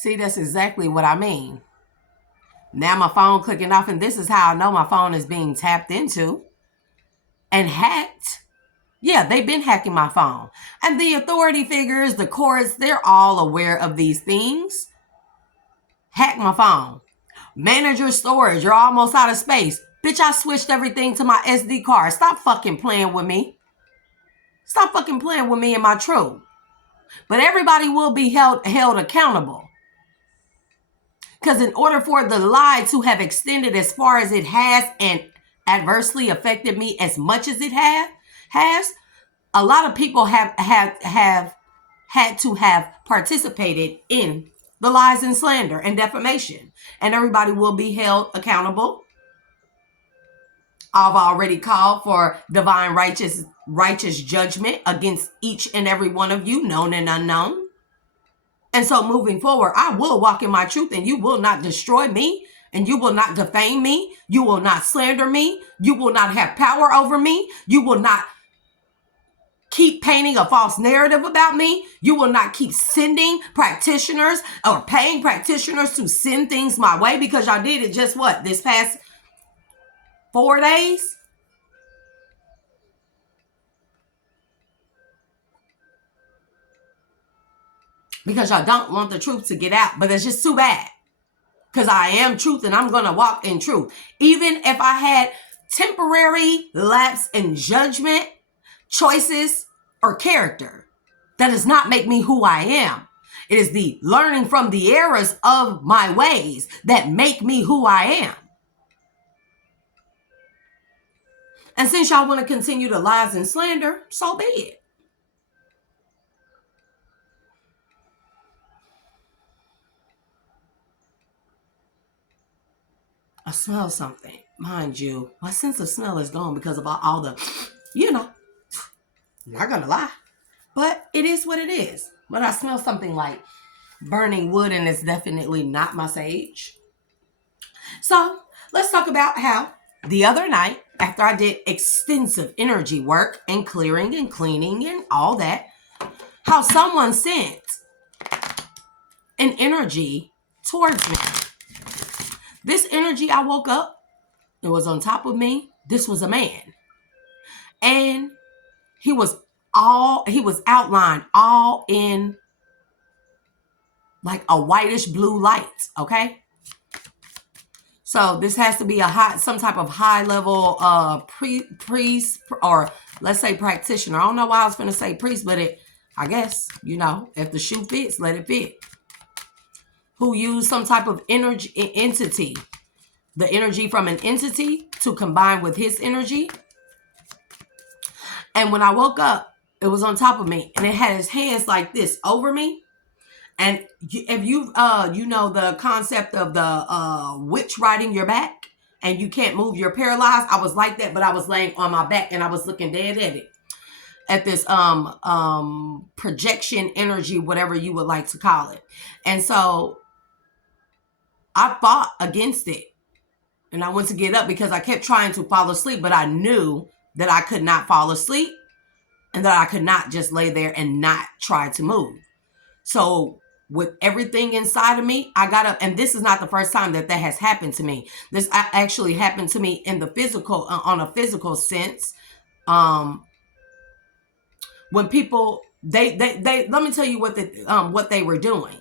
See, that's exactly what I mean. Now my phone clicking off, and this is how I know my phone is being tapped into and hacked. Yeah, they've been hacking my phone. And the authority figures, the courts, they're all aware of these things. Hack my phone. Manage your storage. You're almost out of space. Bitch, I switched everything to my SD card. Stop fucking playing with me. Stop fucking playing with me and my truth. But everybody will be held accountable. Because in order for the lie to have extended as far as it has and adversely affected me as much as it has, a lot of people have had to have participated in the lies and slander and defamation. And everybody will be held accountable. I've already called for divine righteous judgment against each and every one of you, known and unknown. And so moving forward, I will walk in my truth, and you will not destroy me, and you will not defame me. You will not slander me. You will not have power over me. You will not keep painting a false narrative about me. You will not keep sending practitioners or paying practitioners to send things my way, because y'all did it just what? This past 4 days? Because y'all don't want the truth to get out. But it's just too bad. Because I am truth, and I'm going to walk in truth. Even if I had temporary lapse in judgment, choices, or character, that does not make me who I am. It is the learning from the errors of my ways that make me who I am. And since y'all want to continue to lies and slander, so be it. I smell something, mind you. My sense of smell is gone because of all the, I'm not gonna lie, but it is what it is. But I smell something like burning wood, and it's definitely not my sage. So let's talk about how the other night, after I did extensive energy work and clearing and cleaning and all that, how someone sent an energy towards me. This energy, I woke up, it was on top of me. This was a man. And he was outlined all in like a whitish blue light, okay? So this has to be some type of high level priest, or let's say practitioner. I don't know why I was going to say priest, but I guess, if the shoe fits, let it fit. Who used some type of entity, the energy from an entity to combine with his energy. And when I woke up, it was on top of me, and it had his hands like this over me. And if you know the concept of the witch riding your back, and you can't move, you're paralyzed. I was like that, but I was laying on my back, and I was looking dead at it, at this projection energy, whatever you would like to call it. And so I fought against it, and I went to get up because I kept trying to fall asleep, but I knew that I could not fall asleep, and that I could not just lay there and not try to move. So with everything inside of me, I got up, and this is not the first time that has happened to me. This actually happened to me in the physical, on a physical sense. When people, they let me tell you what they were doing.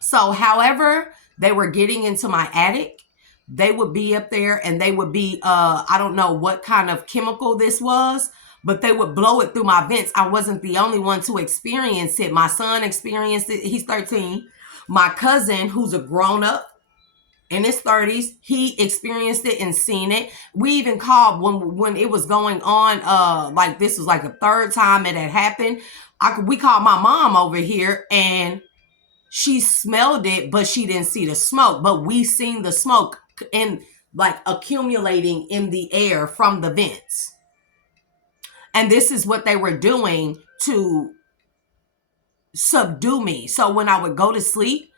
So however they were getting into my attic, they would be up there, and they would be, I don't know what kind of chemical this was, but they would blow it through my vents. I wasn't the only one to experience it. My son experienced it. He's 13. My cousin, who's a grown up in his 30s, he experienced it and seen it. We even called when it was going on, like this was like the third time it had happened. We called my mom over here, and she smelled it, but she didn't see the smoke. But we seen the smoke in like accumulating in the air from the vents. And this is what they were doing to subdue me. So when I would go to sleep,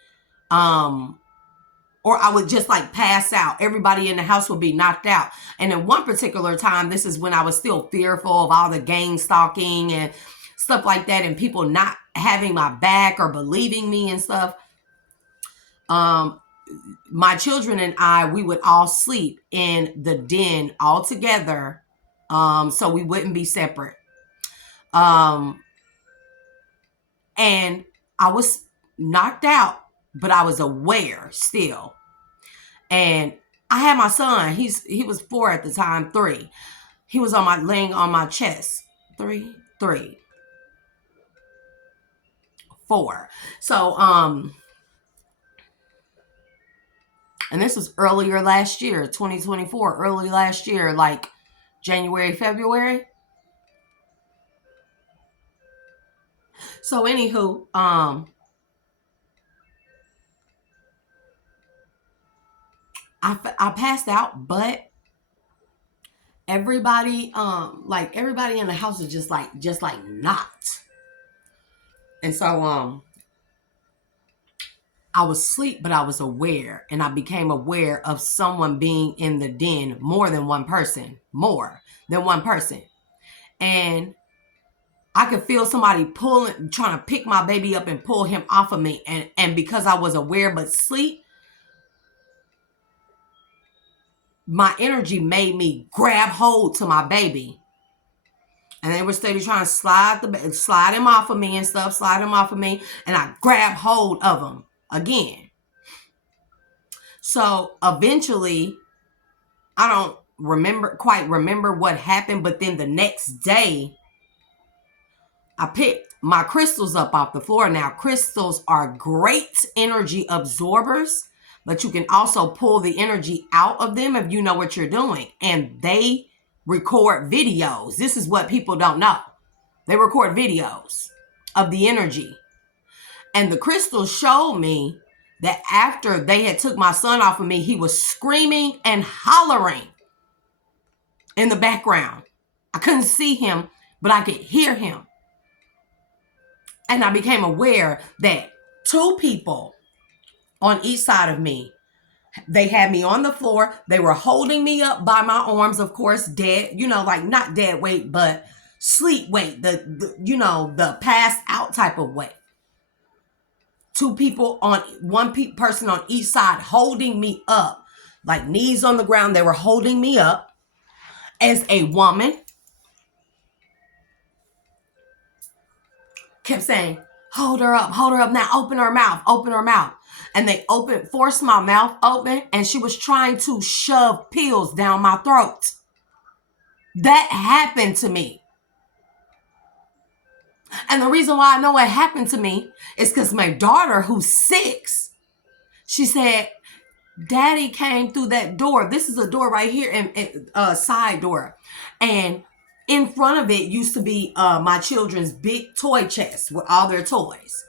or I would just like pass out, everybody in the house would be knocked out. And in one particular time, this is when I was still fearful of all the gang stalking and stuff like that, and people not having my back or believing me and stuff. My children and I, we would all sleep in the den all together, so we wouldn't be separate. And I was knocked out, but I was aware still. And I had my son. He was 4 at the time, 3. He was laying on my chest. 3, 4. So and this was earlier last year, 2024, early last year, like January, February. So anywho, I passed out, but everybody everybody in the house was just like knocked. And so I was asleep, but I was aware, and I became aware of someone being in the den, more than one person. And I could feel somebody trying to pick my baby up and pull him off of me. And because I was aware but sleep, my energy made me grab hold to my baby. And they were steady trying to slide him off of me and stuff, slide him off of me. And I grabbed hold of him again. So eventually, I don't quite remember what happened, but then the next day, I picked my crystals up off the floor. Now, crystals are great energy absorbers, but you can also pull the energy out of them if you know what you're doing. And they record videos. This is what people don't know. They record videos of the energy. And the crystals showed me that after they had took my son off of me, he was screaming and hollering in the background. I couldn't see him, but I could hear him. And I became aware that 2 people on each side of me, they had me on the floor. They were holding me up by my arms, of course, dead, like not dead weight, but sleep weight, the passed out type of weight. 2 people on one person on each side holding me up, like knees on the ground. They were holding me up as a woman. Kept saying, hold her up now, open her mouth. And they forced my mouth open, and she was trying to shove pills down my throat. That happened to me. And the reason why I know it happened to me is because my daughter, who's 6, she said, Daddy came through that door. This is a door right here, and a side door. And in front of it used to be my children's big toy chest with all their toys.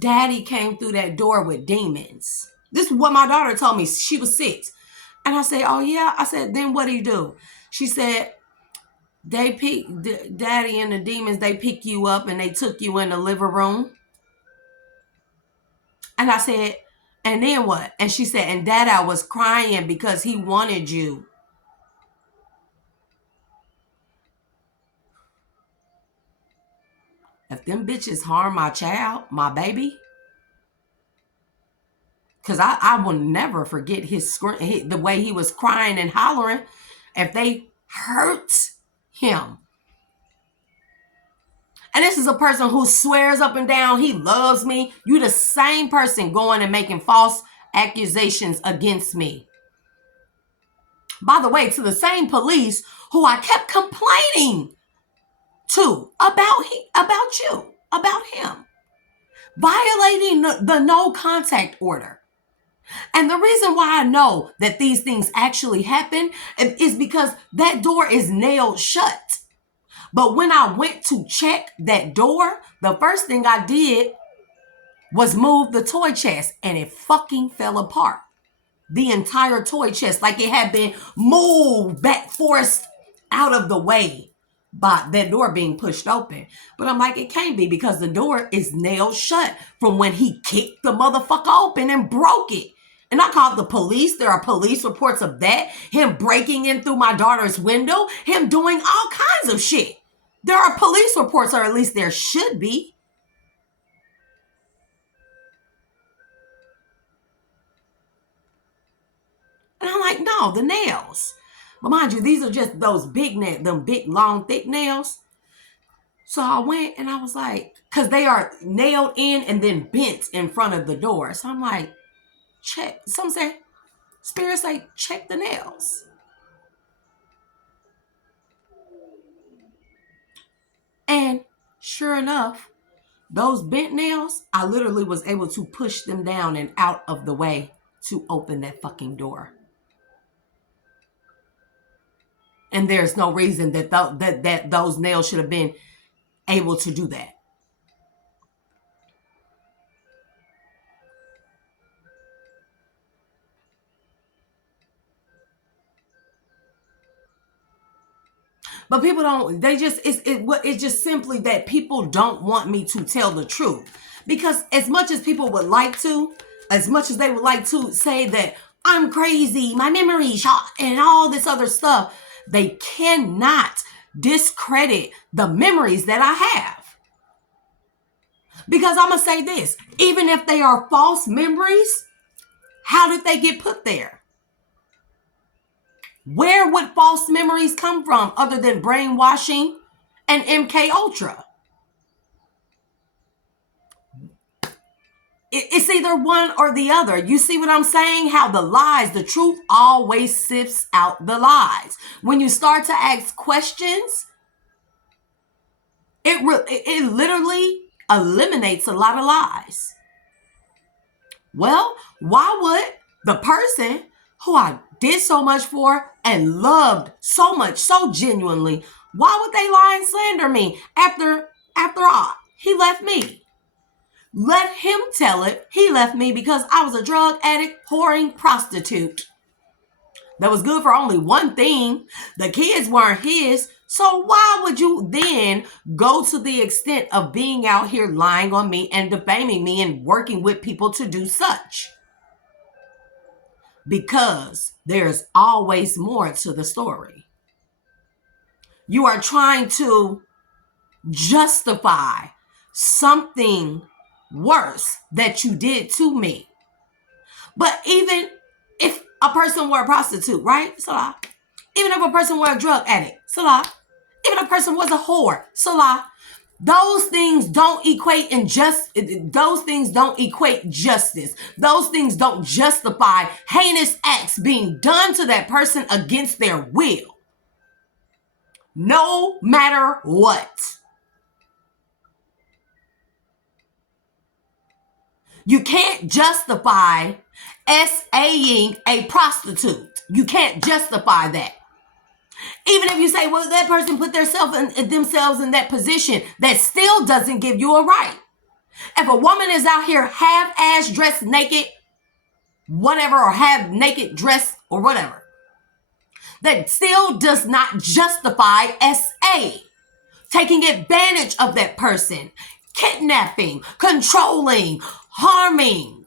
Daddy came through that door with demons. This is what my daughter told me. She was 6. And I said, oh, yeah. I said, then what do you do? She said, they pick Daddy and the demons. They pick you up and they took you in the living room. And I said, and then what? And she said, and Dada was crying because he wanted you. If them bitches harm my child, my baby, because I will never forget the way he was crying and hollering. If they hurt him. And this is a person who swears up and down he loves me. You the same person going and making false accusations against me. By the way, to the same police who I kept complaining to about him. Violating the no contact order. And the reason why I know that these things actually happen is because that door is nailed shut. But when I went to check that door, the first thing I did was move the toy chest, and it fucking fell apart. The entire toy chest, like it had been moved back, forced out of the way by that door being pushed open. But I'm like, it can't be, because the door is nailed shut from when he kicked the motherfucker open and broke it. And I called the police. There are police reports of that. Him breaking in through my daughter's window. Him doing all kinds of shit. There are police reports, or at least there should be. No, the nails. But mind you, these are just those big them big, long, thick nails. So I went and I was like, because they are nailed in and then bent in front of the door. So I'm like, check. Some say, spirits say, check the nails. And sure enough, those bent nails, I literally was able to push them down and out of the way to open that fucking door. And there's no reason that those nails should have been able to do that. But people don't, it's just simply that people don't want me to tell the truth. Because as much as people would like to, as much as they would like to say that I'm crazy, my memory shot, and all this other stuff, they cannot discredit the memories that I have. Because I'm going to say this, even if they are false memories, how did they get put there? Where would false memories come from other than brainwashing and MK Ultra? It's either one or the other. You see what I'm saying? How the truth always sifts out the lies. When you start to ask questions, it literally eliminates a lot of lies. Well, why would the person who I did so much for and loved so much, so genuinely, why would they lie and slander me after all? He left me. Let him tell it. He left me because I was a drug addict, whoring prostitute. That was good for only one thing. The kids weren't his. So why would you then go to the extent of being out here lying on me and defaming me and working with people to do such? Because there's always more to the story. You are trying to justify something worse that you did to me. But even if a person were a prostitute, right? Selah. Even if a person were a drug addict, Selah. Even if a person was a whore, Selah. Those things don't equate those things don't equate justice. Those things don't justify heinous acts being done to that person against their will. No matter what. You can't justify SAing a prostitute. You can't justify that. Even if you say, well, that person put themselves in that position, that still doesn't give you a right. If a woman is out here half-ass dressed naked, whatever, or half naked dressed or whatever, that still does not justify SA. Taking advantage of that person, kidnapping, controlling, harming.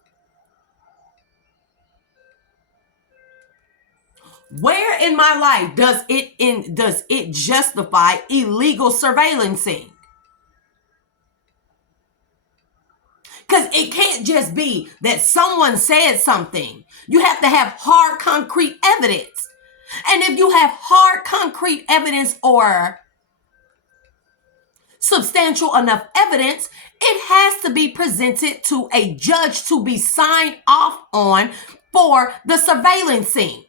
Where in my life does it justify illegal surveillancing? Because it can't just be that someone said something. You have to have hard, concrete evidence. And if you have hard, concrete evidence or substantial enough evidence, it has to be presented to a judge to be signed off on for the surveillancing.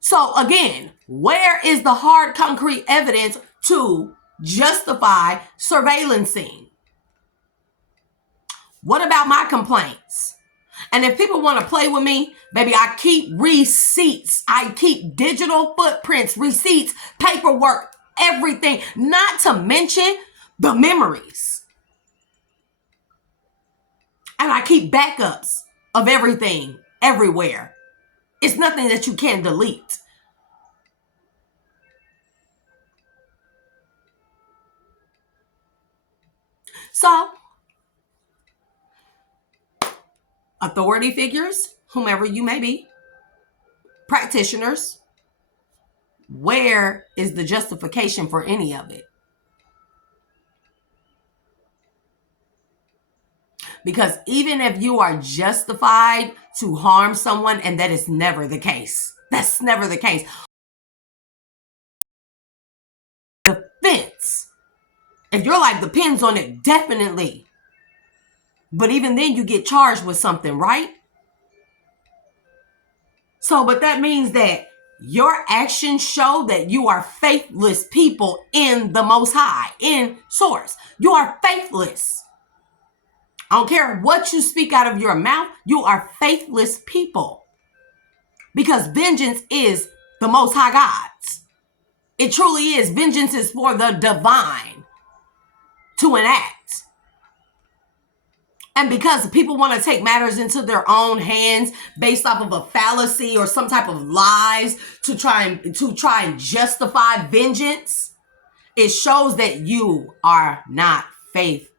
So again, where is the hard, concrete evidence to justify surveillancing? What about my complaints? And if people want to play with me, baby, I keep receipts. I keep digital footprints, receipts, paperwork, everything. Not to mention the memories. And I keep backups of everything, everywhere. It's nothing that you can delete. So, authority figures, whomever you may be, practitioners, where is the justification for any of it? Because even if you are justified to harm someone, and that is never the case. That's never the case. Defense. If your life depends on it, definitely. But even then, you get charged with something, right? So, but that means that your actions show that you are faithless people in the Most High, in Source. You are faithless. I don't care what you speak out of your mouth. You are faithless people. Because vengeance is the Most High God's. It truly is. Vengeance is for the divine to enact. And because people want to take matters into their own hands based off of a fallacy or some type of lies to try and justify vengeance, it shows that you are not faithful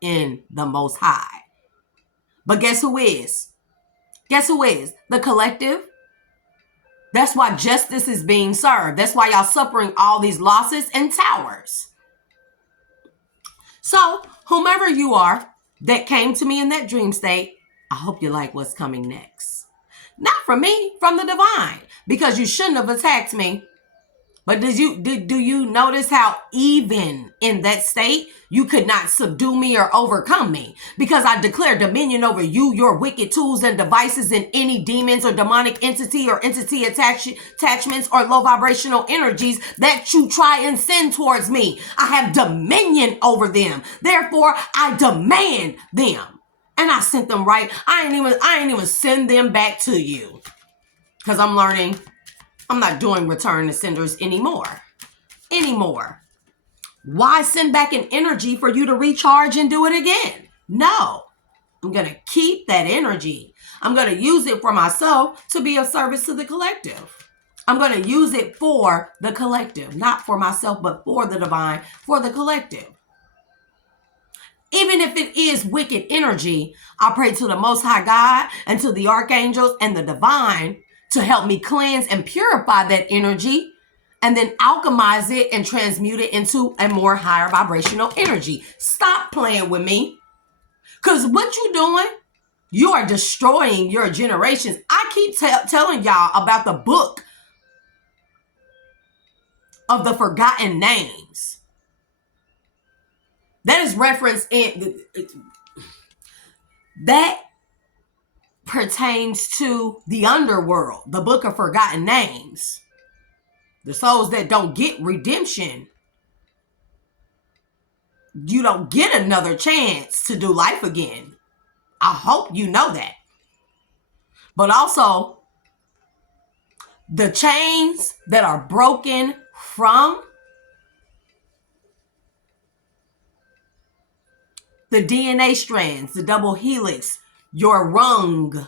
in the Most High. But guess who is? Guess who is? The collective. That's why justice is being served. That's why y'all suffering all these losses and towers. So, whomever you are that came to me in that dream state, I hope you like what's coming next. Not from me, from the divine, because you shouldn't have attacked me. But do you notice how even in that state, you could not subdue me or overcome me? Because I declare dominion over you, your wicked tools and devices, and any demons or demonic entity or entity attachments or low vibrational energies that you try and send towards me. I have dominion over them. Therefore, I demand them. And I sent them right. I ain't even send them back to you. Because I'm learning I'm not doing return to senders anymore. Why send back an energy for you to recharge and do it again? No, I'm going to keep that energy. I'm going to use it for myself to be of service to the collective. I'm going to use it for the collective, not for myself, but for the divine, for the collective. Even if it is wicked energy, I pray to the Most High God and to the archangels and the divine to help me cleanse and purify that energy and then alchemize it and transmute it into a more higher vibrational energy. Stop playing with me. Because what you doing, you are destroying your generations. I keep telling y'all about the book of the forgotten names. That is referenced in... That pertains to the underworld, the book of forgotten names. The souls that don't get redemption, you don't get another chance to do life again. I hope you know that. But also, the chains that are broken from the DNA strands, the double helix, your rung,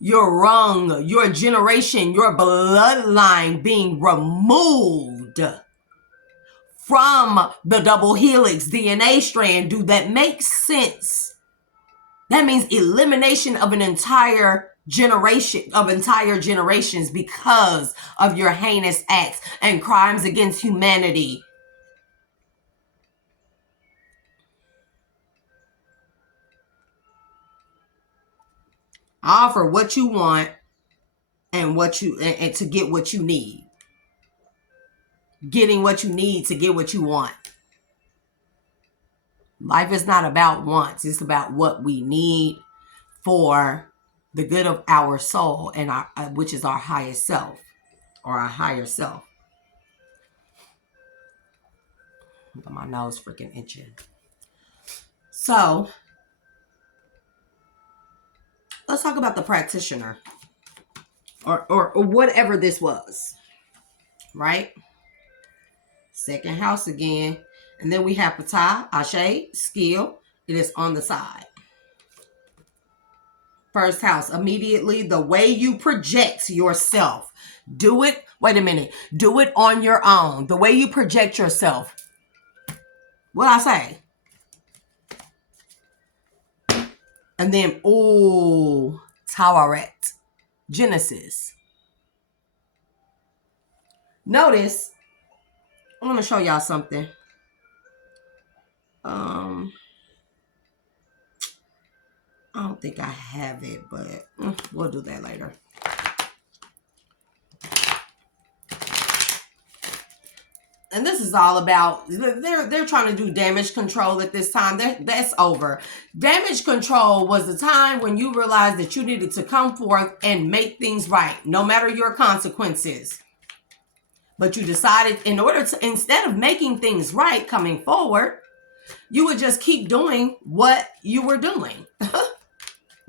your generation, your bloodline being removed from the double helix DNA strand. Do that make sense? That means elimination of an entire generation, of entire generations, because of your heinous acts and crimes against humanity. Offer what you want and to get what you need. Getting what you need to get what you want. Life is not about wants. It's about what we need for the good of our soul and our, which is our highest self or our higher self. My nose freaking itching. So let's talk about the practitioner or whatever this was, right? Second house again. And then we have Patah, Ashe, skill. It is on the side. First house, immediately the way you project yourself. Do it. Wait a minute. Do it on your own. The way you project yourself. What I say? And then, Tawaret. Genesis. Notice, I want to show y'all something. I don't think I have it, but we'll do that later. And this is all about, they're trying to do damage control at this time. That's over. Damage control was the time when you realized that you needed to come forth and make things right, no matter your consequences. But you decided, in order to, instead of making things right coming forward, you would just keep doing what you were doing.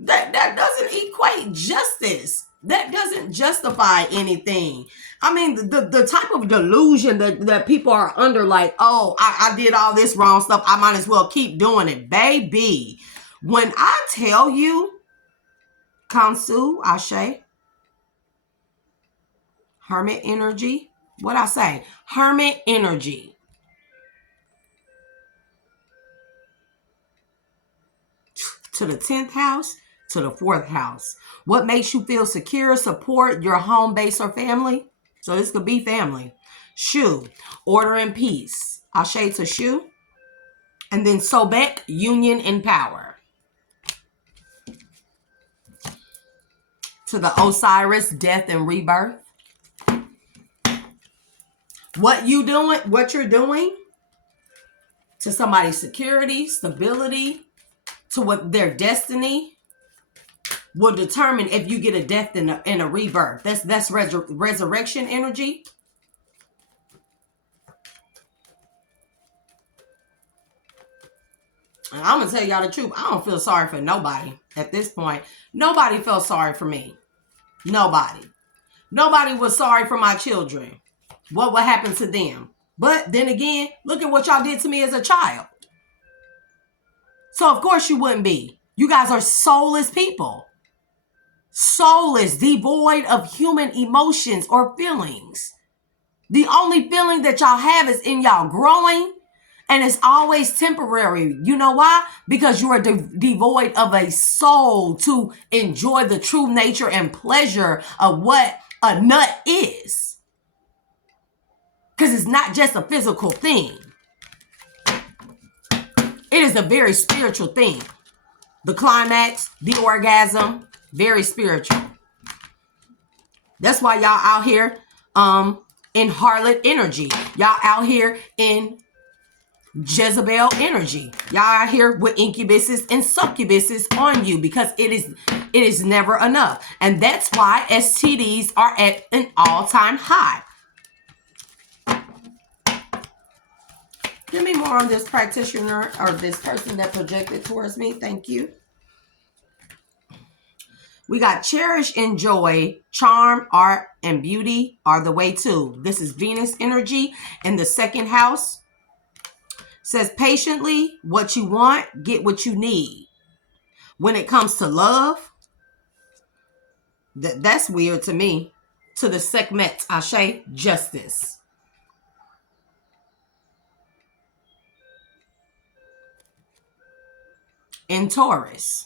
That doesn't equate justice. That doesn't justify anything. I mean, the type of delusion that people are under, like, oh, I did all this wrong stuff, I might as well keep doing it. Baby, when I tell you, Kansu, Ashe, Hermit energy, what I say? Hermit energy. To the 10th house, to the 4th house. What makes you feel secure, support your home base or family? So this could be family. Shu, order and peace. Ashe to Shu. And then Sobek, union and power. To the Osiris, death and rebirth. What you're doing to somebody's security, stability, to what their destiny will determine if you get a death and a rebirth. That's resurrection energy. And I'm gonna tell y'all the truth. I don't feel sorry for nobody at this point. Nobody felt sorry for me. Nobody was sorry for my children. What would happen to them? But then again, look at what y'all did to me as a child. So of course you wouldn't be. You guys are soulless people. Soulless, devoid of human emotions or feelings. The only feeling that y'all have is in y'all growing, and it's always temporary. You know why? Because you are devoid of a soul to enjoy the true nature and pleasure of what a nut is. Because it's not just a physical thing. It is a very spiritual thing. The climax, the orgasm, very spiritual. That's why y'all out here in harlot energy. Y'all out here in Jezebel energy. Y'all out here with incubuses and succubuses on you, because it is never enough. And that's why STDs are at an all-time high. Give me more on this practitioner or this person that projected towards me. Thank you. We got cherish, enjoy, charm, art, and beauty are the way to. This is Venus energy in the 2nd house. Says patiently, what you want, get what you need. When it comes to love, that's weird to me. To the Sekhmet, Ashe, justice. In Taurus,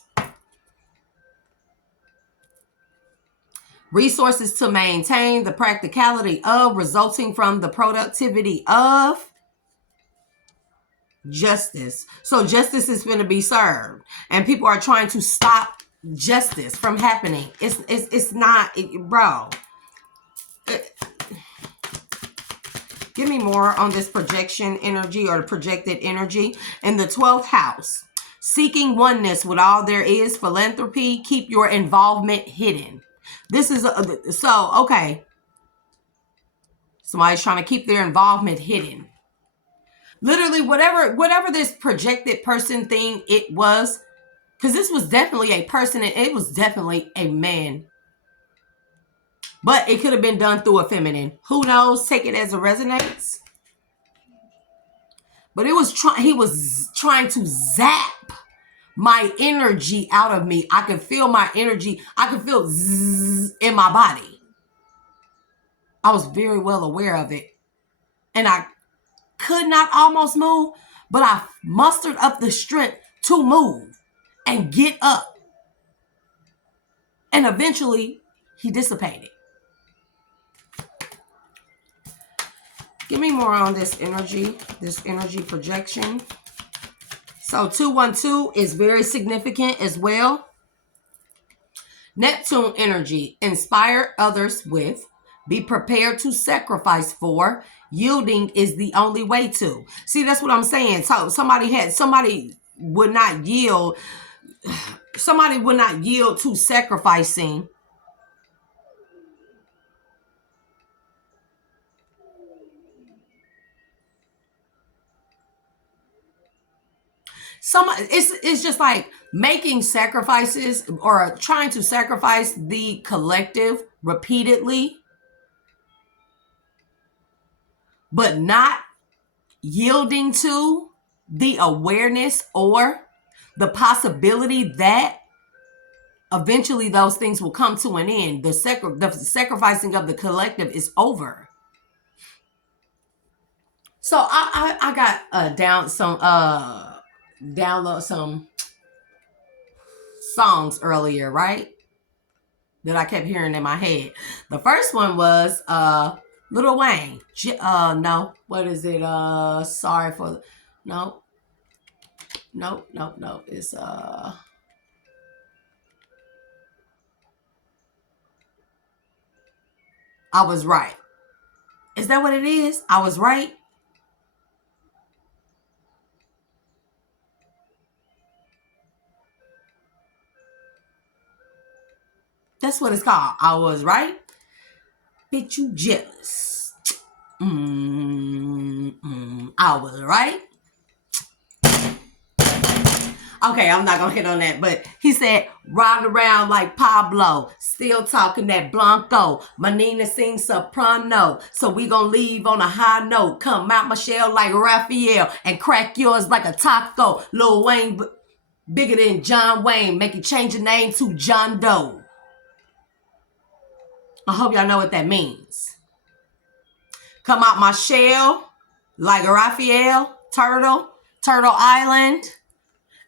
resources to maintain, the practicality of, resulting from the productivity of, justice. So justice is going to be served, and people are trying to stop justice from happening. It's not, bro. Give me more on this projection energy or the projected energy in the 12th house. Seeking oneness with all there is, philanthropy, keep your involvement hidden. This is, okay. Somebody's trying to keep their involvement hidden. Literally, whatever this projected person thing it was, because this was definitely a person, and it was definitely a man. But it could have been done through a feminine. Who knows? Take it as it resonates. But he was trying to zap my energy out of me. I could feel my energy. I could feel zzz in my body. I was very well aware of it. And I could not almost move, but I mustered up the strength to move and get up. And eventually, he dissipated. Give me more on this energy projection. So 212 is very significant as well. Neptune energy, inspire others with, be prepared to sacrifice for, yielding is the only way to. See, that's what I'm saying. So somebody would not yield, to sacrificing. It's just like making sacrifices or trying to sacrifice the collective repeatedly, but not yielding to the awareness or the possibility that eventually those things will come to an end. The sacrificing of the collective is over. So I got download some songs earlier, right? That I kept hearing in my head. The first one was Lil Wayne. No, what is it? Sorry for no. It's I was right. Is that what it is? I was right. That's what it's called. I was right. Bitch, you jealous. I was right. Okay, I'm not gonna hit on that, but he said, ride around like Pablo, still talking that Blanco. My Nina sings soprano, so we gonna leave on a high note. Come out my shell like Raphael and crack yours like a taco. Lil Wayne, bigger than John Wayne, make you change your name to John Doe. I hope y'all know what that means. Come out my shell like Raphael, Turtle Island,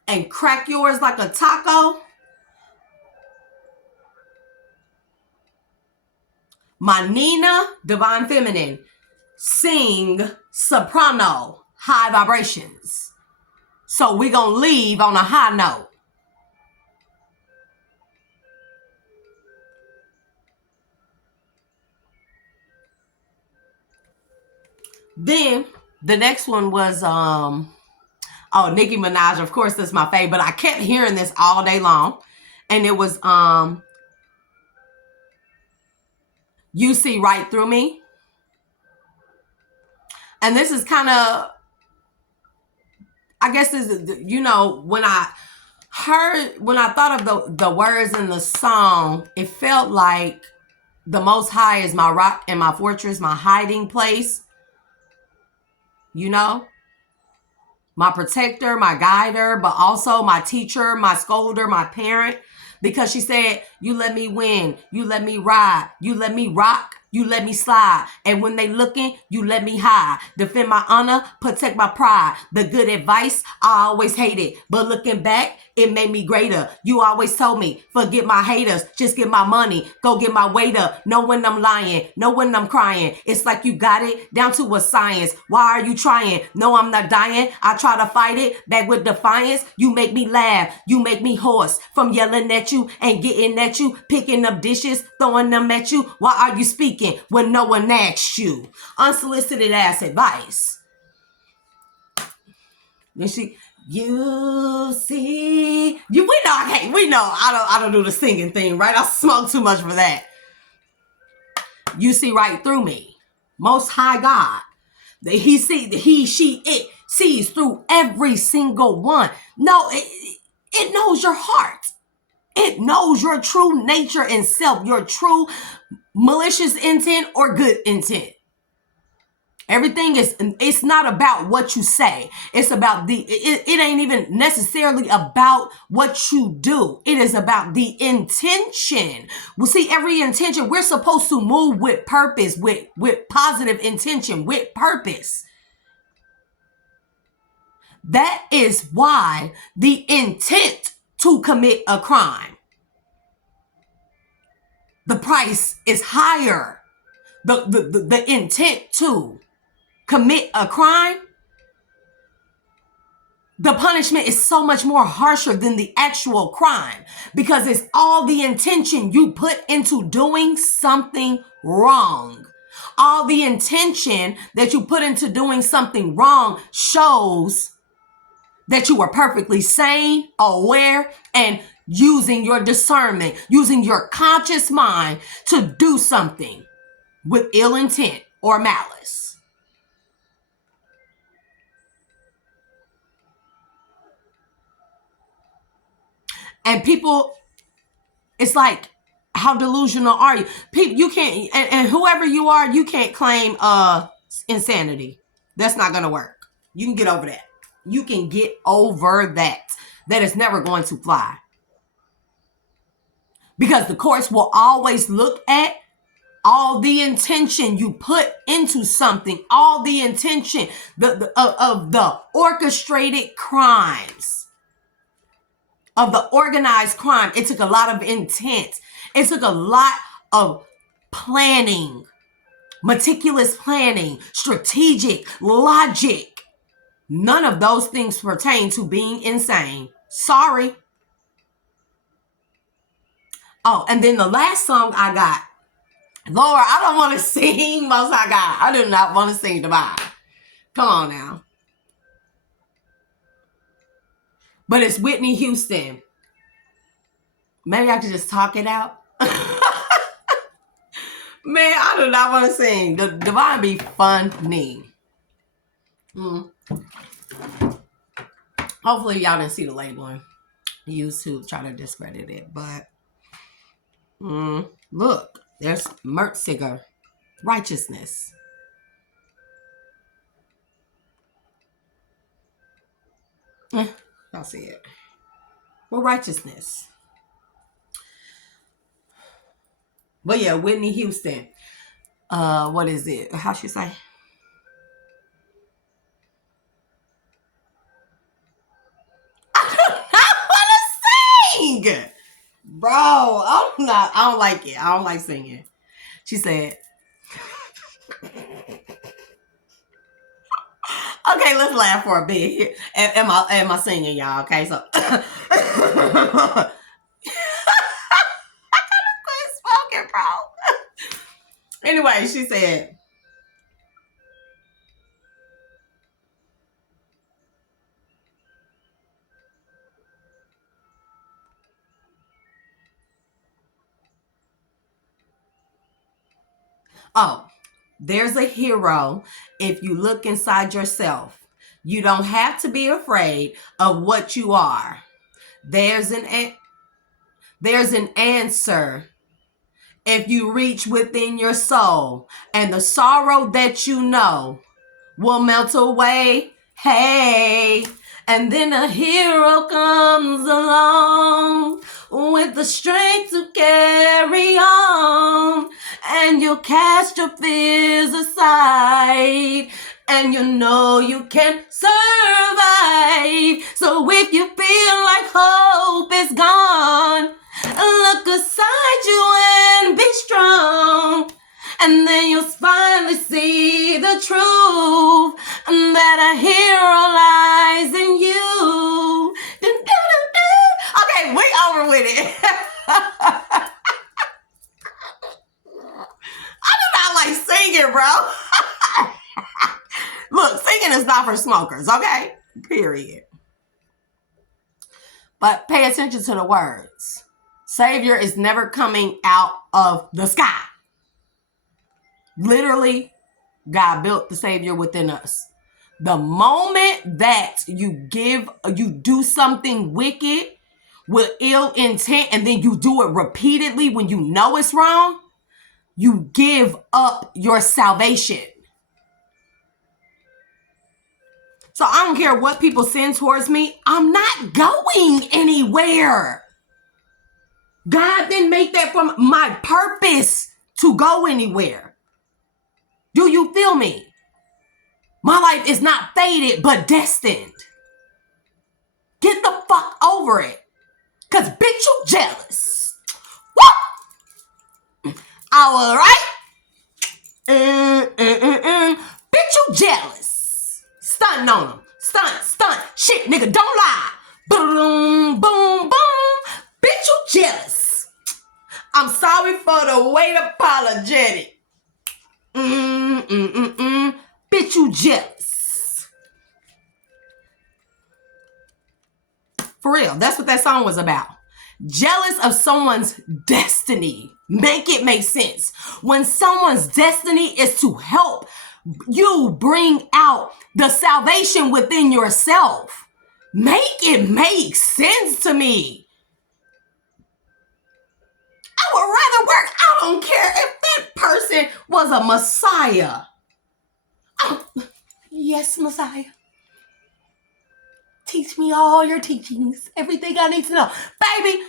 and crack yours like a taco. My Nina, divine feminine, sing soprano, high vibrations. So we gonna leave on a high note. Then the next one was Nicki Minaj. Of course, that's my favorite, but I kept hearing this all day long. And it was You See Right Through Me. And this is kind of, I guess this is, when I thought of the words in the song, it felt like the Most High is my rock and my fortress, my hiding place. My protector, my guider, but also my teacher, my scolder, my parent. Because she said, you let me win, you let me ride, you let me rock, you let me slide. And when they looking, you let me hide. Defend my honor, protect my pride. The good advice, I always hated. But looking back, it made me greater. You always told me, forget my haters, just get my money, go get my weight up. Know when I'm lying, know when I'm crying. It's like you got it down to a science. Why are you trying? No, I'm not dying. I try to fight it back with defiance. You make me laugh, you make me hoarse from yelling at you and getting at you, picking up dishes, throwing them at you. Why are you speaking when no one asked you? Unsolicited ass advice. Then you see, we know I don't do the singing thing, right? I smoke too much for that. You see right through me. Most High God. He, she, it sees through every single one. No, it knows your heart. It knows your true nature and self, your true malicious intent or good intent. Everything it's not about what you say. It's about it ain't even necessarily about what you do. It is about the intention. We see every intention. We're supposed to move with purpose, with positive intention, with purpose. That is why the intent to commit a crime, the price is higher. The intent to commit a crime the punishment is so much more harsher than the actual crime, because it's all the intention you put into doing something wrong. All the intention that you put into doing something wrong shows that you are perfectly sane, aware, and using your discernment, using your conscious mind to do something with ill intent or malice. And people, it's like, how delusional are you? People, you can't, and whoever you are, you can't claim insanity. That's not gonna work. You can get over that. You can get over that. That is never going to fly. Because the courts will always look at all the intention you put into something, all the intention of the orchestrated crimes, of the organized crime. It took a lot of intent. It took a lot of planning, meticulous planning, strategic logic. None of those things pertain to being insane. Sorry. Oh, and then the last song I got, Lord, I don't want to sing Most High God. I do not want to sing the Bible. Come on now. But it's Whitney Houston. Maybe I could just talk it out. Man, I do not want to sing. The Bible be funny. Hopefully y'all didn't see the labeling. YouTube try to discredit it. But look, there's Mertziger. Righteousness. Y'all see it. Well, righteousness. But yeah, Whitney Houston. What is it? How she say? I do not want to sing. Bro, I don't like it. I don't like singing. She said, okay, let's laugh for a bit here. Am I singing, y'all? Okay, so I gotta quit smoking, bro. Anyway, she said, oh, there's a hero if you look inside yourself. You don't have to be afraid of what you are. There's an answer if you reach within your soul, and the sorrow that you know will melt away. Hey, and then a hero comes along with the strength to carry on, and you'll cast your fears aside, and you know you can survive. So if you feel like hope is gone, look aside you and be strong, and then you'll finally see the truth, that a hero lies in you. Okay, we over with it. I do not like singing, bro. Look, singing is not for smokers, okay? Period. But pay attention to the words. Savior is never coming out of the sky. Literally, God built the Savior within us. The moment that you do something wicked with ill intent, and then you do it repeatedly when you know it's wrong, you give up your salvation. So I don't care what people send towards me. I'm not going anywhere. God didn't make that from my purpose to go anywhere. Do you feel me? My life is not fated, but destined. Get the fuck over it. Because bitch, you jealous. Woo! All right? Bitch, you jealous. Stunting on them. Stunt. Shit, nigga, for the wait apologetic. Bitch, you jealous. For real, that's what that song was about. Jealous of someone's destiny. Make it make sense. When someone's destiny is to help you bring out the salvation within yourself, make it make sense to me. I would rather work. I don't care if that person was a Messiah. Oh, yes, Messiah. Teach me all your teachings. Everything I need to know. Baby.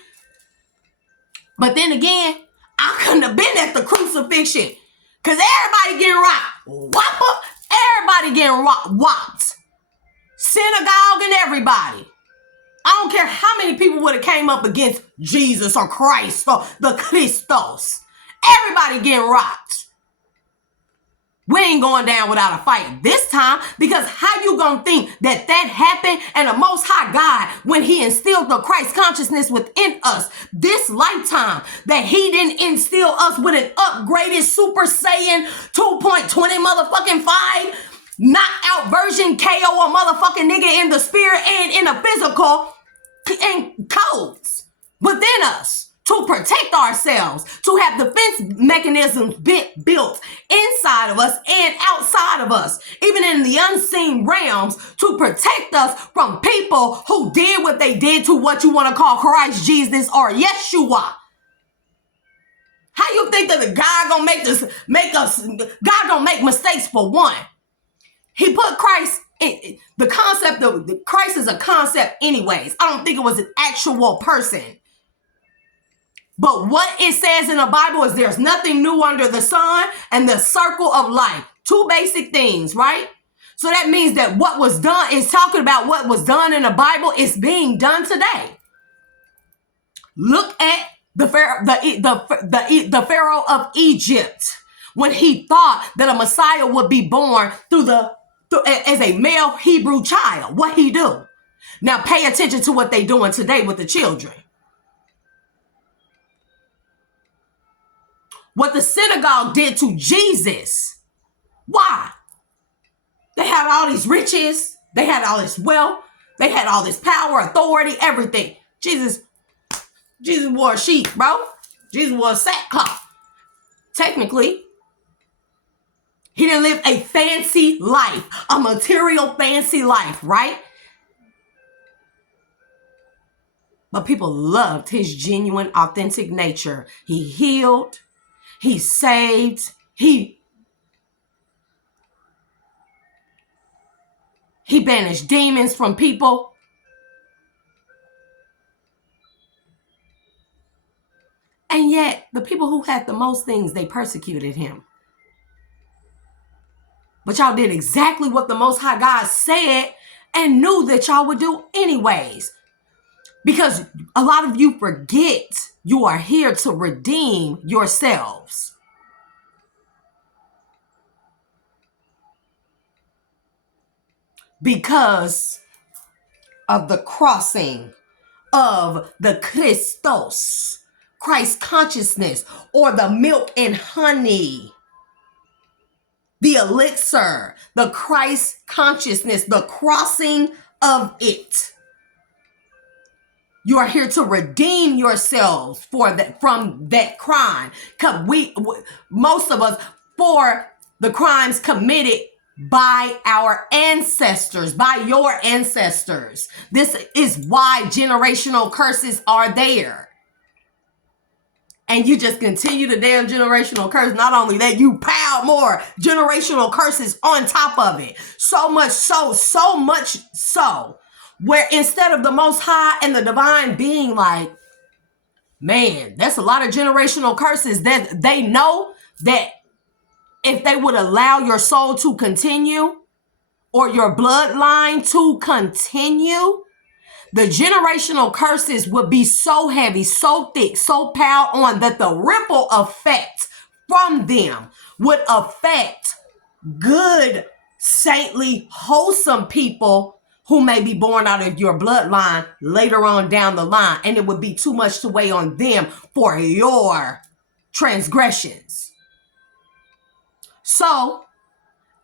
But then again, I couldn't have been at the crucifixion. Because everybody getting rocked. Whopper. Everybody getting whopped. Synagogue and everybody. I don't care how many people would have came up against Jesus or Christ or the Christos. Everybody getting rocked. We ain't going down without a fight this time, because how you gonna think that happened and the Most High God, when he instilled the Christ consciousness within us this lifetime, that he didn't instill us with an upgraded Super Saiyan 2.20 motherfucking 5 knockout version KO a motherfucking nigga in the spirit and in the physical and codes within us to protect ourselves, to have defense mechanisms built inside of us and outside of us, even in the unseen realms, to protect us from people who did what they did to what you want to call Christ Jesus or Yeshua. How you think that God gonna God gonna make mistakes for one? He put Christ in the concept of Christ is a concept anyways. I don't think it was an actual person. But what it says in the Bible is there's nothing new under the sun and the circle of life. Two basic things, right? So that means that what was done is talking about what was done in the Bible is being done today. Look at the Pharaoh of Egypt when he thought that a Messiah would be born as a male Hebrew child. What he do? Now pay attention to what they doing today with the children. What the synagogue did to Jesus. Why? They had all these riches. They had all this wealth. They had all this power, authority, everything. Jesus wore a sheet, bro. Jesus wore a sackcloth. Technically, he didn't live a fancy life, a material fancy life, right? But people loved his genuine, authentic nature. He healed. He saved. He banished demons from people. And yet, the people who had the most things, they persecuted him. But y'all did exactly what the Most High God said and knew that y'all would do anyways. Because a lot of you forget you are here to redeem yourselves. Because of the crossing of the Christos, Christ consciousness, or the milk and honey, the elixir, the Christ consciousness, the crossing of it. You are here to redeem yourselves from that crime. Most of us, for the crimes committed by our ancestors, by your ancestors. This is why generational curses are there. And you just continue the damn generational curse. Not only that, you pile more generational curses on top of it. So much so, where instead of the Most High and the divine being like, man, that's a lot of generational curses, that they know that if they would allow your soul to continue or your bloodline to continue, the generational curses would be so heavy, so thick, so piled on that the ripple effect from them would affect good, saintly, wholesome people who may be born out of your bloodline later on down the line. And it would be too much to weigh on them for your transgressions. So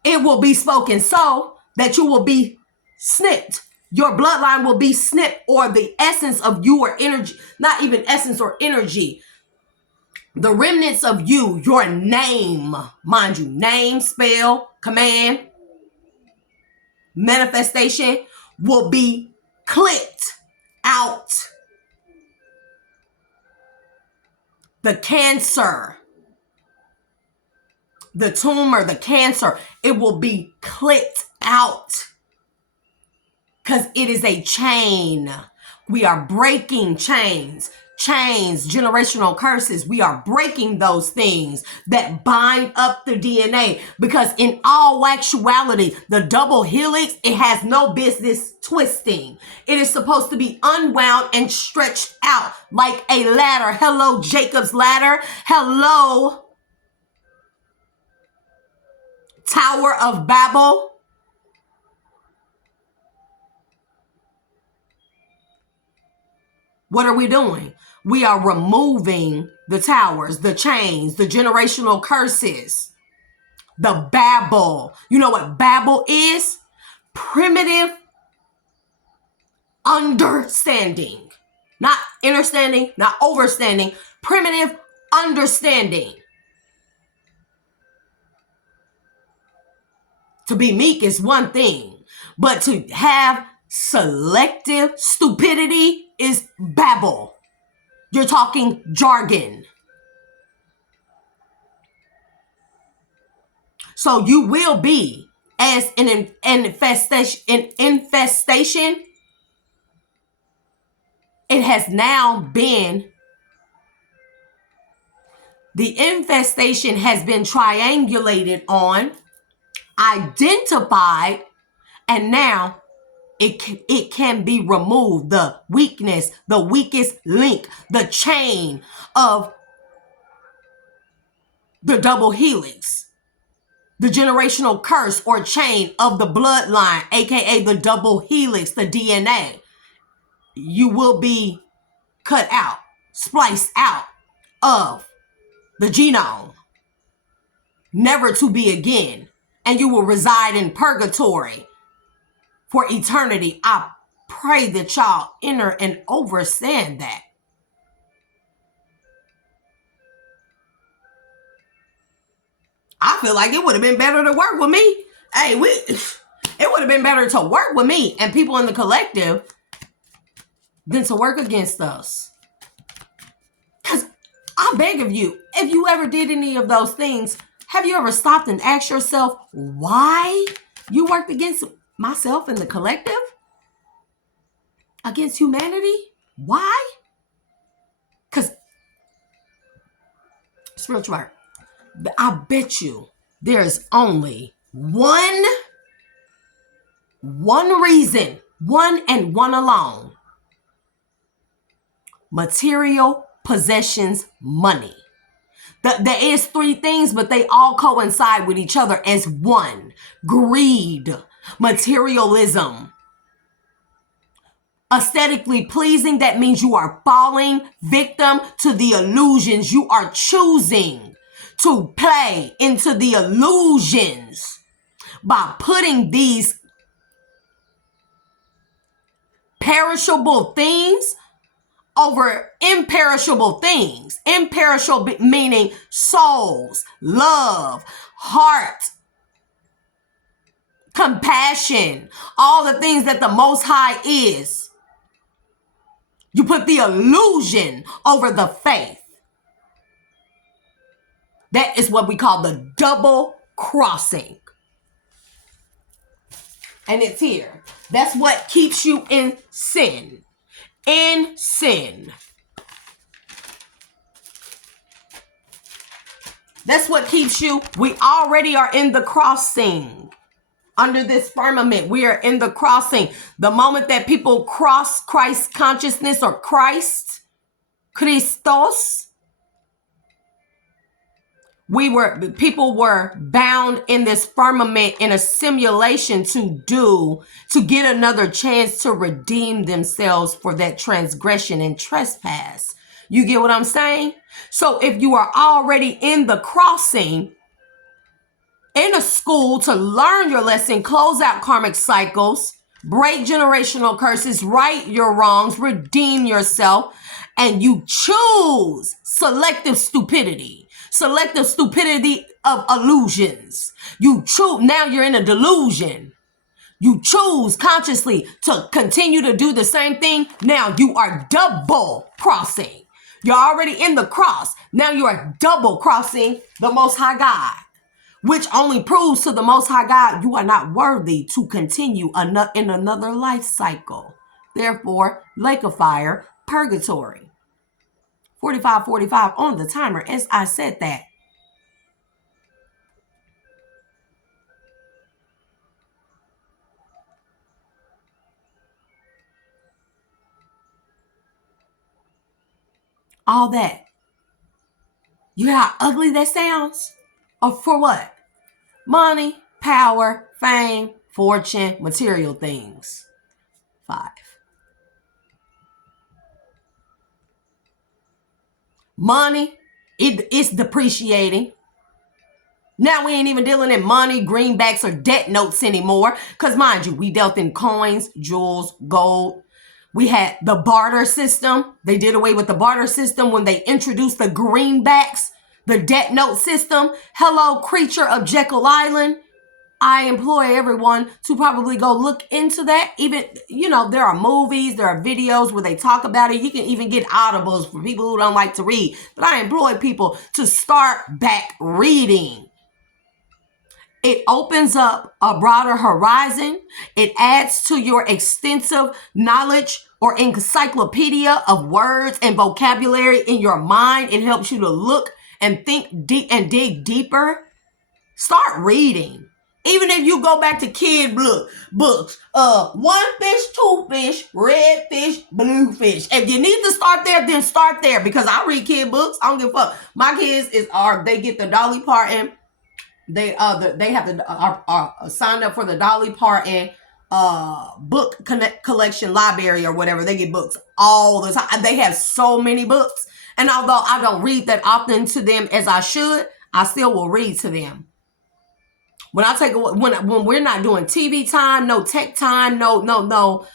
it will be spoken so that you will be snipped. Your bloodline will be snipped, or the essence of you or energy, not even essence or energy, the remnants of you, your name, mind you, name, spell, command, manifestation will be clipped out. The cancer, the tumor, the cancer, it will be clipped out. Because it is a chain. We are breaking chains, generational curses. We are breaking those things that bind up the DNA. Because in all actuality, the double helix, it has no business twisting. It is supposed to be unwound and stretched out like a ladder. Hello, Jacob's ladder. Hello, Tower of Babel. What are we doing? We are removing the towers, the chains, the generational curses, the Babel. You know what Babel is? Primitive understanding. Not understanding, not overstanding. Primitive understanding. To be meek is one thing, but to have selective stupidity is Babel. You're talking jargon. So you will be as an infestation. It has now been, the infestation has been triangulated on, identified, and now it can be removed. The weakness, the weakest link, the chain of the double helix, the generational curse or chain of the bloodline, aka the double helix, the DNA. You will be cut out, spliced out of the genome, never to be again, and you will reside in purgatory for eternity. I pray that y'all enter and understand that. I feel like it would have been better to work with me. Hey, it would have been better to work with me and people in the collective than to work against us. Because I beg of you, if you ever did any of those things, have you ever stopped and asked yourself why you worked against myself and the collective? Against humanity? Why? Because spiritual work, I bet you there's only one reason, one and one alone. Material possessions, money. There is three things, but they all coincide with each other as one. Greed, materialism. Aesthetically pleasing, that means you are falling victim to the illusions. You are choosing to play into the illusions by putting these perishable things over imperishable things. Imperishable meaning souls, love, heart, compassion, all the things that the Most High is. You put the illusion over the faith. That is what we call the double crossing. And it's here. That's what keeps you in sin. In sin. That's what keeps you. We already are in the crossing. Under this firmament, we are in the crossing. The moment that people cross Christ consciousness or Christ, Christos, people were bound in this firmament in a simulation to get another chance to redeem themselves for that transgression and trespass. You get what I'm saying? So if you are already in the crossing, in a school to learn your lesson, close out karmic cycles, break generational curses, right your wrongs, redeem yourself, and you choose selective stupidity of illusions. You choose, now you're in a delusion. You choose consciously to continue to do the same thing. Now you are double crossing. You're already in the cross. Now you are double crossing the Most High God, which only proves to the Most High God you are not worthy to continue in another life cycle. Therefore, lake of fire, purgatory. 45:45 on the timer as I said that. All that. You hear how ugly that sounds? Or for what? Money, power, fame, fortune, material things. 5. Money, it's depreciating. Now we ain't even dealing in money, greenbacks, or debt notes anymore. Because mind you, we dealt in coins, jewels, gold. We had the barter system. They did away with the barter system when they introduced the greenbacks, the debt note system. Hello, creature of Jekyll Island. I employ everyone to probably go look into that. Even, there are movies, there are videos where they talk about it. You can even get audibles for people who don't like to read. But I employ people to start back reading. It opens up a broader horizon. It adds to your extensive knowledge or encyclopedia of words and vocabulary in your mind. It helps you to look and think deep and dig deeper. Start reading. Even if you go back to kid books, 1 fish, 2 fish, red fish, blue fish. If you need to start there, then start there, because I read kid books. I don't give a fuck. My kids they get the Dolly Parton. They have the signed up for the Dolly Parton book collection library or whatever. They get books all the time. They have so many books, and although I don't read that often to them as I should, I still will read to them. When we're not doing TV time, no tech time, no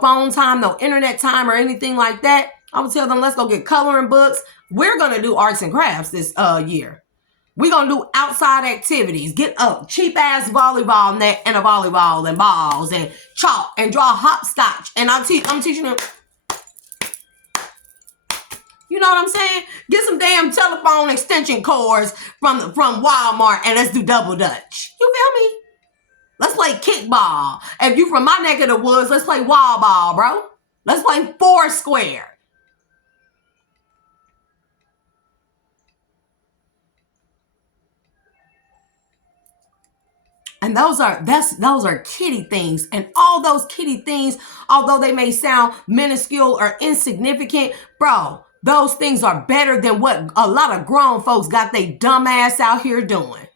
phone time, no internet time or anything like that, I would tell them, let's go get coloring books. We're gonna do arts and crafts this year. We're going to do outside activities. Get a cheap-ass volleyball net and a volleyball and balls and chalk and draw hopscotch. And I'm teaching them, you know what I'm saying? Get some damn telephone extension cords from Walmart and let's do double dutch. You feel me? Let's play kickball. If you from my neck of the woods, let's play wall ball, bro. Let's play four square. And those are kiddie things. And all those kiddie things, although they may sound minuscule or insignificant, bro, those things are better than what a lot of grown folks got they dumb ass out here doing.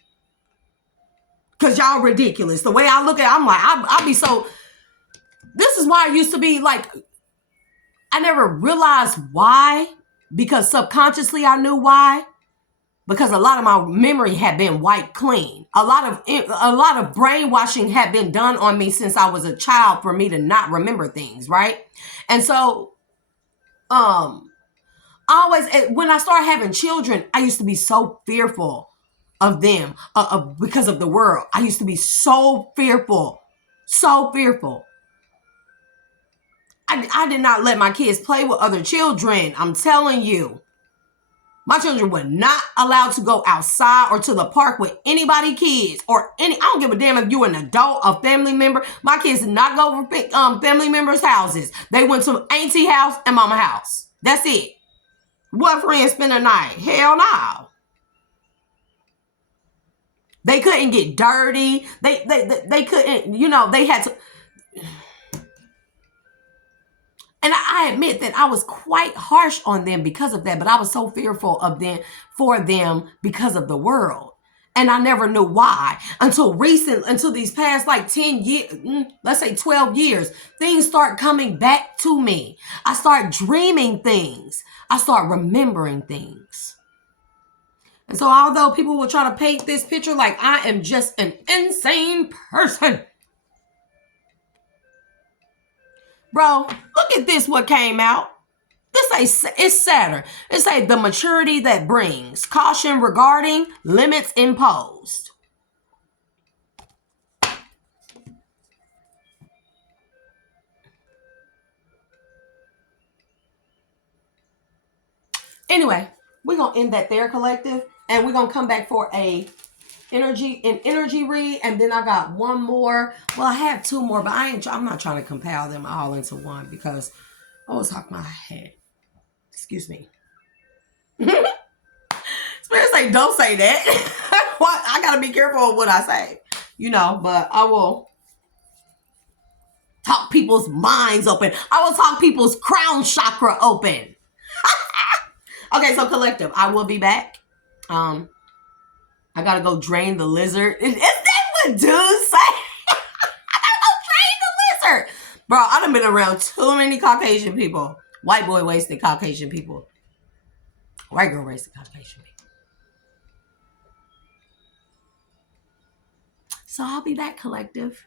Because y'all ridiculous. The way I look at it, I'm like, I'll be so... This is why I used to be like... I never realized why. Because subconsciously I knew why. Because a lot of my memory had been wiped clean. A lot of brainwashing had been done on me since I was a child for me to not remember things, right? And so, when I started having children, I used to be so fearful of them because of the world. I used to be so fearful. I did not let my kids play with other children. I'm telling you. My children were not allowed to go outside or to the park with anybody kids or I don't give a damn if you're an adult, a family member. My kids did not go over family members' houses. They went to auntie house and mama house. That's it. What friends spend the night? Hell no. They couldn't get dirty. They couldn't, they had to. And I admit that I was quite harsh on them because of that, but I was so fearful of them for them because of the world. And I never knew why until these past like 10 years, let's say 12 years, things start coming back to me. I start dreaming things. I start remembering things. And so although people will try to paint this picture like I am just an insane person. Bro, look at this, what came out. It's Saturn. It say the maturity that brings. Caution regarding limits imposed. Anyway, we're going to end that there, collective. And we're going to come back for an energy read. And then I got one more. Well, I have two more, but I'm not trying to compile them all into one because I was talking my head. Excuse me. Spirit say, don't say that. What? I got to be careful of what I say. But I will talk people's minds open. I will talk people's crown chakra open. Okay, so collective, I will be back. I gotta go drain the lizard. Is that what dudes say? I gotta go drain the lizard. Bro, I done been around too many Caucasian people. White boy wasted Caucasian people. White girl wasted Caucasian people. So I'll be back, collective.